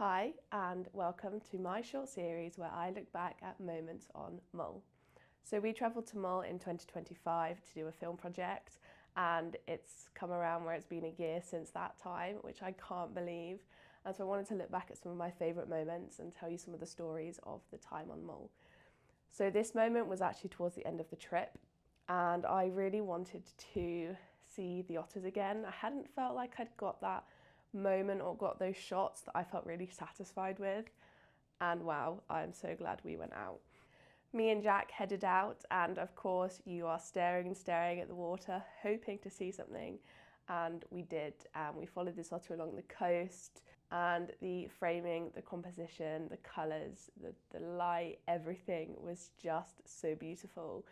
Hi and welcome to my short series where I look back at moments on Mull. So we travelled to Mull in 2025 to do a film project, and it's come around where it's been a year since that time, which I can't believe. And so I wanted to look back at some of my favourite moments and tell you some of the stories of the time on Mull. So this moment was actually towards the end of the trip, and I really wanted to see the otters again. I hadn't felt like I'd got that moment or got those shots that I felt really satisfied with, and wow, I'm so glad we went out. Me and Jack headed out, and of course you are staring and staring at the water hoping to see something, and we did. We followed this otter along the coast, and the framing, the composition, the colours, the light, everything was just so beautiful.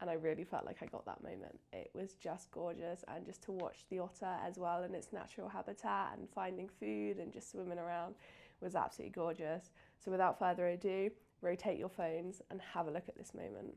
And I really felt like I got that moment. It was just gorgeous, and just to watch the otter as well in its natural habitat and finding food and just swimming around was absolutely gorgeous. So without further ado, rotate your phones and have a look at this moment.